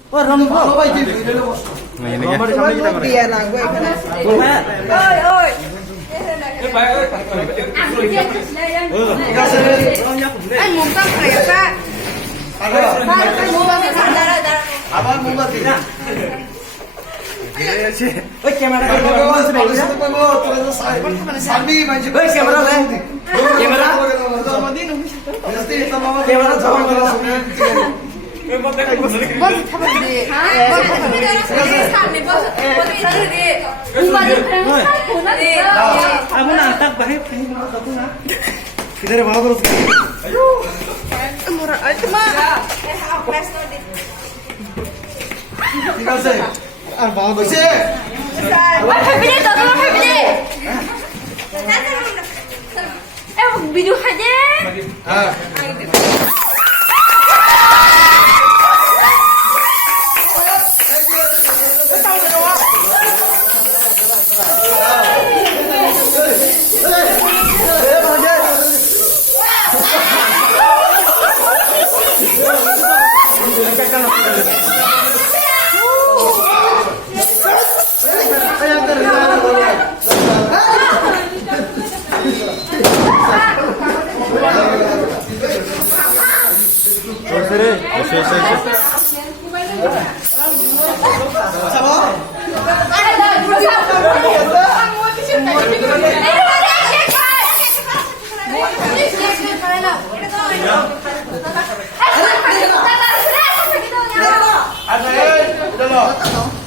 ও রম ভালো ভাই কি ভিডিও বসো রমবাড়ি সামনে কি করে দিয়া লাগবে এখানে ওই ওই ay muka mereka আবার মোবাইল দিনা ওই ক্যামেরা সামনে মাইছে ওই ক্যামেরা লে ক্যামেরা ক্যামেরা জমা করে bos sabar di bos sabar di sabi bos bos sabar di umar di aku nak tak bahaya satu na किधर भाव करो murah itu mah flash di ঠিক আছে আর ভালো হইছে wah family tuh tuh family video aja হ্যাঁ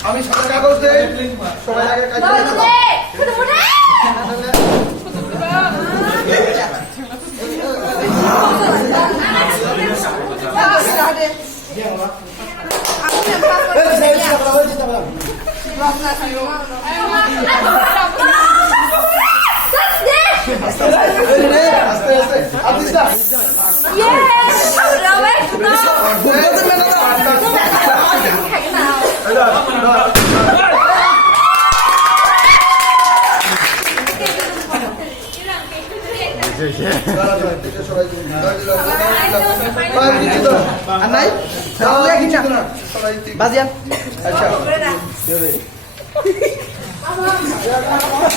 আমি সাদা কাগজ দেই সবাই আগে কাজ আস্তে আস্তে আপনি স্যার নাই তাহলে কি না বাজিয়ান আচ্ছা